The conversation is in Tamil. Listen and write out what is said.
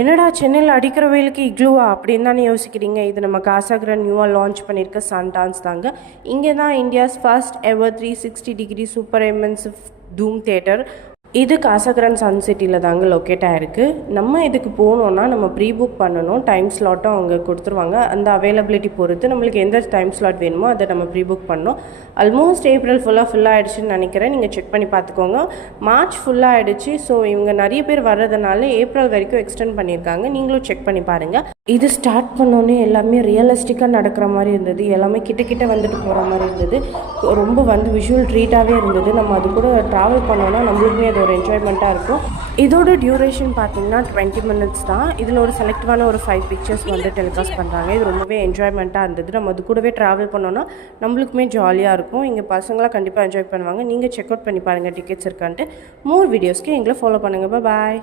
என்னடா சென்னையில் அடிக்கிற வெயிலுக்கு இக்ளூவா அப்படின்னு தானே யோசிக்கிறீங்க. இது நம்ம காசாகிர நியூவாக லான்ச் பண்ணியிருக்க சன்டான்ஸ் தாங்க. இங்கே தான் India's first ever 360 degree super immersive dome theatre. இது காசாகிரான் சன் சிட்டியில் தாங்க லொக்கேட் ஆகிருக்கு. நம்ம இதுக்கு போனோன்னா நம்ம ப்ரீ புக் பண்ணணும். டைம் ஸ்லாட்டும் அவங்க கொடுத்துருவாங்க. அந்த அவைலபிலிட்டி பொறுத்து நம்மளுக்கு எந்த டைம் ஸ்லாட் வேணுமோ அதை நம்ம ப்ரீ புக் பண்ணோம். ஆல்மோஸ்ட் ஏப்ரல் ஃபுல்லாக ஆகிடுச்சுன்னு நினைக்கிறேன். நீங்கள் செக் பண்ணி பார்த்துக்கோங்க. மார்ச் ஃபுல்லாக ஆகிடுச்சு. ஸோ இவங்க நிறைய பேர் வர்றதுனால ஏப்ரல் வரைக்கும் எக்ஸ்டெண்ட் பண்ணியிருக்காங்க. நீங்களும் செக் பண்ணி பாருங்கள். இது ஸ்டார்ட் பண்ணோன்னே எல்லாமே ரியலிஸ்டிக்காக நடக்கிற மாதிரி இருந்தது. எல்லாமே கிட்ட வந்துட்டு போகிற மாதிரி இருந்தது. ரொம்ப விஷுவல் ட்ரீட்டாகவே இருந்தது. நம்ம அது கூட ட்ராவல் பண்ணோன்னா நம்மளுக்குமே அது ஒரு என்ஜாய்மெண்ட்டாக இருக்கும். இதோட டியூரேஷன் பார்த்தீங்கன்னா 20 minutes தான். இதில் ஒரு செலக்டிவான ஒரு 5 pictures டெலிகாஸ்ட் பண்ணுறாங்க. இது ரொம்பவே என்ஜாய்மெண்ட்டாக இருந்தது. நம்ம அது கூடவே ட்ராவல் பண்ணோன்னா நம்மளுக்குமே ஜாலியாக இருக்கும். இங்கே பசங்களாம் கண்டிப்பாக என்ஜாய் பண்ணுவாங்க. நீங்கள் செக் அவுட் பண்ணி பாருங்கள் டிக்கெட்ஸ் இருக்கான்ட்டு. மோர் வீடியோஸ்க்கு எங்களை ஃபாலோ பண்ணுங்கள். பாய்.